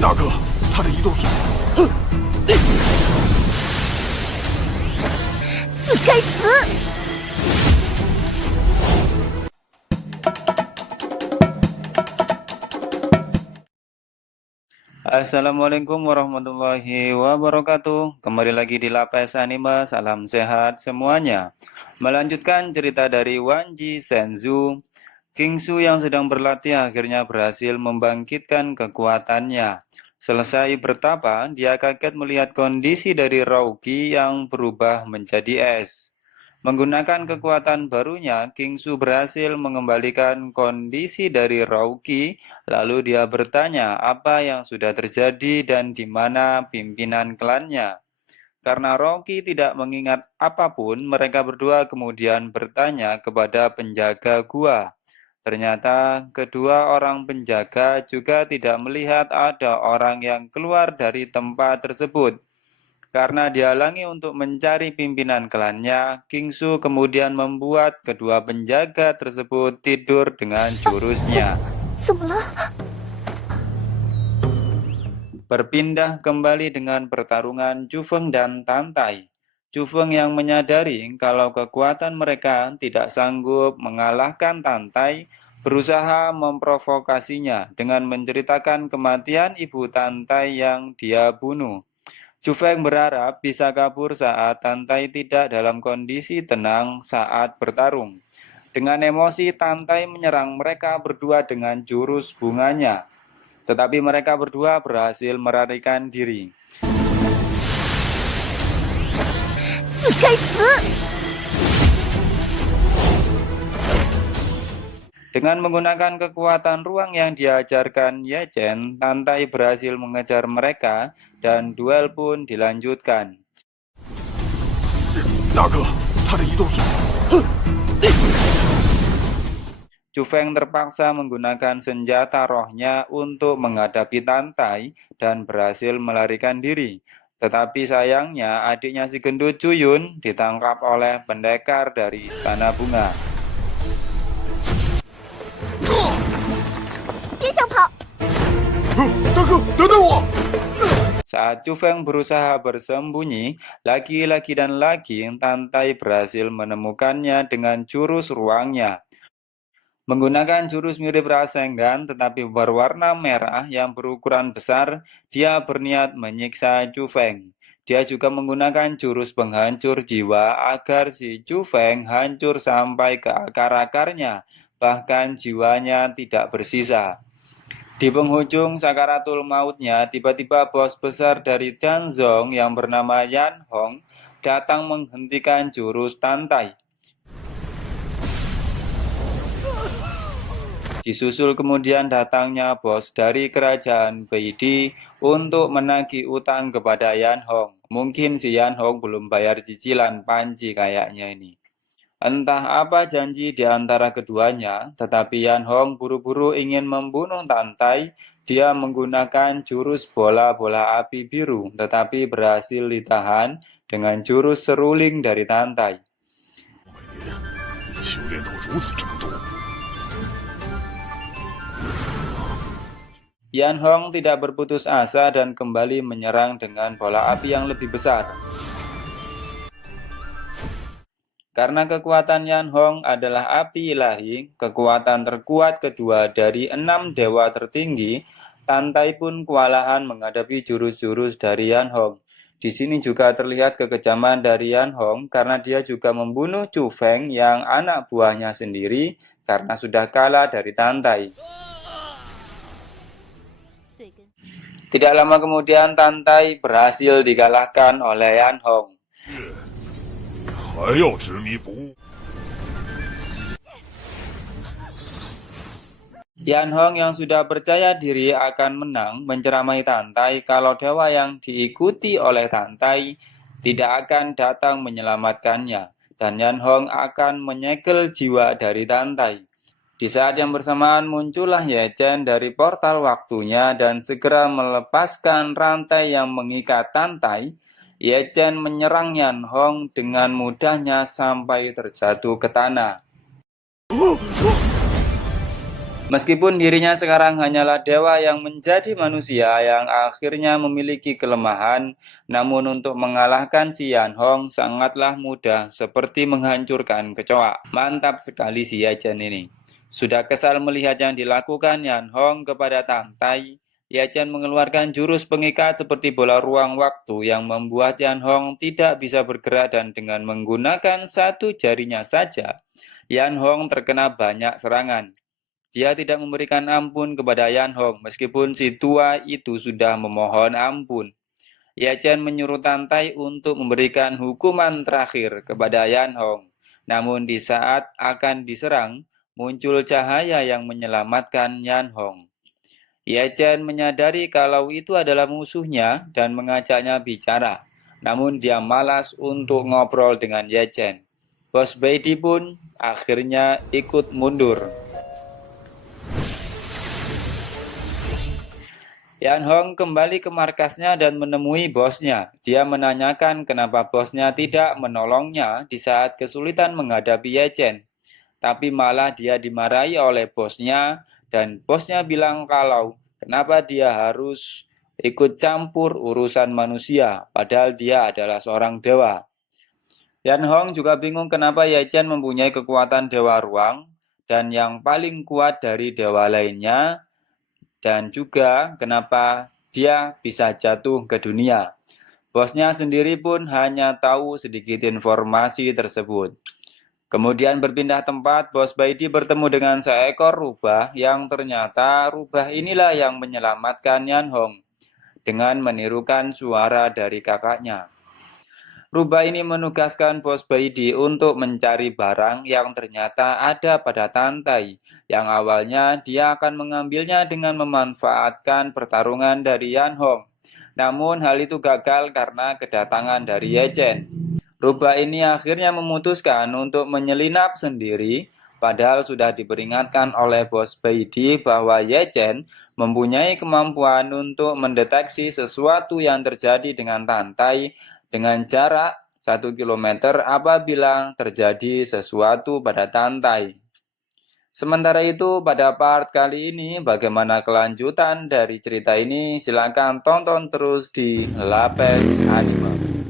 大哥，他的移动速度，哼！你该死！ Assalamualaikum warahmatullahi wabarakatuh. Kembali lagi di Lapas Anime. Salam sehat semuanya. Melanjutkan cerita dari Wanji Senzu. Kingsu yang sedang berlatih akhirnya berhasil membangkitkan kekuatannya. Selesai bertapa, dia kaget melihat kondisi dari Rauki yang berubah menjadi es. Menggunakan kekuatan barunya, Kingsu berhasil mengembalikan kondisi dari Rauki. Lalu dia bertanya apa yang sudah terjadi dan di mana pimpinan klannya. Karena Rauki tidak mengingat apapun, mereka berdua kemudian bertanya kepada penjaga gua. Ternyata kedua orang penjaga juga tidak melihat ada orang yang keluar dari tempat tersebut. Karena dihalangi untuk mencari pimpinan klannya, Kingsu kemudian membuat kedua penjaga tersebut tidur dengan jurusnya. 怎么了？ Berpindah kembali dengan pertarungan Jufeng dan Tantai. Jufeng yang menyadari kalau kekuatan mereka tidak sanggup mengalahkan Tantai, berusaha memprovokasinya dengan menceritakan kematian ibu Tantai yang dia bunuh. Jufeng berharap bisa kabur saat Tantai tidak dalam kondisi tenang saat bertarung. Dengan emosi, Tantai menyerang mereka berdua dengan jurus bunganya. Tetapi mereka berdua berhasil melarikan diri. 你该死！ Dengan menggunakan kekuatan ruang yang diajarkan Yechen, Tantai berhasil mengejar mereka dan duel pun dilanjutkan. 大哥，他的移动速度，哼！ Jufeng terpaksa menggunakan senjata rohnya untuk menghadapi Tantai dan berhasil melarikan diri. Tetapi sayangnya adiknya si gendut Juyun ditangkap oleh pendekar dari Istana Bunga. 别想跑！ 大哥，等等我！ Saat Jufeng berusaha bersembunyi, lagi-lagi dan lagi Tantai berhasil menemukannya dengan jurus ruangnya. Menggunakan jurus mirip Rasengan tetapi berwarna merah yang berukuran besar, dia berniat menyiksa Jufeng. Dia juga menggunakan jurus penghancur jiwa agar si Jufeng hancur sampai ke akar-akarnya, bahkan jiwanya tidak bersisa. Di penghujung sakaratul mautnya, tiba-tiba bos besar dari Danzong yang bernama Yan Hong datang menghentikan jurus Tantai. Disusul kemudian datangnya bos dari kerajaan Beidi untuk menagih utang kepada Yan Hong. Mungkin si Yan Hong belum bayar cicilan panci kayaknya ini. Entah apa janji di antara keduanya, tetapi Yan Hong buru-buru ingin membunuh Tantai. Dia menggunakan jurus bola-bola api biru, tetapi berhasil ditahan dengan jurus seruling dari Tantai. 修炼到如此程度， Yan Hong tidak berputus asa dan kembali menyerang dengan bola api yang lebih besar. Karena kekuatan Yan Hong adalah api ilahi, kekuatan terkuat kedua dari 6 dewa tertinggi, Tantai pun kewalahan menghadapi jurus-jurus dari Yan Hong. Di sini juga terlihat kekejaman dari Yan Hong karena dia juga membunuh Jufeng yang anak buahnya sendiri karena sudah kalah dari Tantai. Tidak lama kemudian Tantai berhasil dikalahkan oleh Yan Hong. 还要执迷不悟？ Yan Hong yang sudah percaya diri akan menang menceramai Tantai kalau dewa yang diikuti oleh Tantai tidak akan datang menyelamatkannya dan Yan Hong akan menyegel jiwa dari Tantai. Di saat yang bersamaan muncullah Yechen dari portal waktunya dan segera melepaskan rantai yang mengikat Tantai. Yechen menyerang Yan Hong dengan mudahnya sampai terjatuh ke tanah. Meskipun dirinya sekarang hanyalah dewa yang menjadi manusia yang akhirnya memiliki kelemahan, namun untuk mengalahkan si Yan Hong sangatlah mudah seperti menghancurkan kecoa. Mantap sekali si Yachen ini. Sudah kesal melihat yang dilakukan Yan Hong kepada Tang Tai, Yachen mengeluarkan jurus pengikat seperti bola ruang waktu yang membuat Yan Hong tidak bisa bergerak dan dengan menggunakan satu jarinya saja, Yan Hong terkena banyak serangan. Dia tidak memberikan ampun kepada Yan Hong meskipun si tua itu sudah memohon ampun. Yachen menyuruh Tang Tai untuk memberikan hukuman terakhir kepada Yan Hong. Namun di saat akan diserang, muncul cahaya yang menyelamatkan Yan Hong. Yachen menyadari kalau itu adalah musuhnya dan mengajaknya bicara. Namun dia malas untuk ngobrol dengan Yachen. Bos Baidi pun akhirnya ikut mundur. Yan Hong kembali ke markasnya dan menemui bosnya. Dia menanyakan kenapa bosnya tidak menolongnya di saat kesulitan menghadapi Yachen. Tapi malah dia dimarahi oleh bosnya dan bosnya bilang kalau kenapa dia harus ikut campur urusan manusia padahal dia adalah seorang dewa. Yan Hong juga bingung kenapa Yachen mempunyai kekuatan dewa ruang dan yang paling kuat dari dewa lainnya, dan juga kenapa dia bisa jatuh ke dunia. Bosnya sendiri pun hanya tahu sedikit informasi tersebut. Kemudian berpindah tempat, Bos Baidi bertemu dengan seekor rubah yang ternyata rubah inilah yang menyelamatkan Yan Hong dengan menirukan suara dari kakaknya. Rubah ini menugaskan Bos Baidi untuk mencari barang yang ternyata ada pada Tang Tai, yang awalnya dia akan mengambilnya dengan memanfaatkan pertarungan dari Yan Hong. Namun hal itu gagal karena kedatangan dari Yachen. Rubah ini akhirnya memutuskan untuk menyelinap sendiri, padahal sudah diperingatkan oleh Bos Baidi bahwa Yachen mempunyai kemampuan untuk mendeteksi sesuatu yang terjadi dengan Tang Tai dengan jarak 1 km apabila terjadi sesuatu pada Tang Tai. Sementara itu pada part kali ini bagaimana kelanjutan dari cerita ini, silakan tonton terus di Lapes Anime.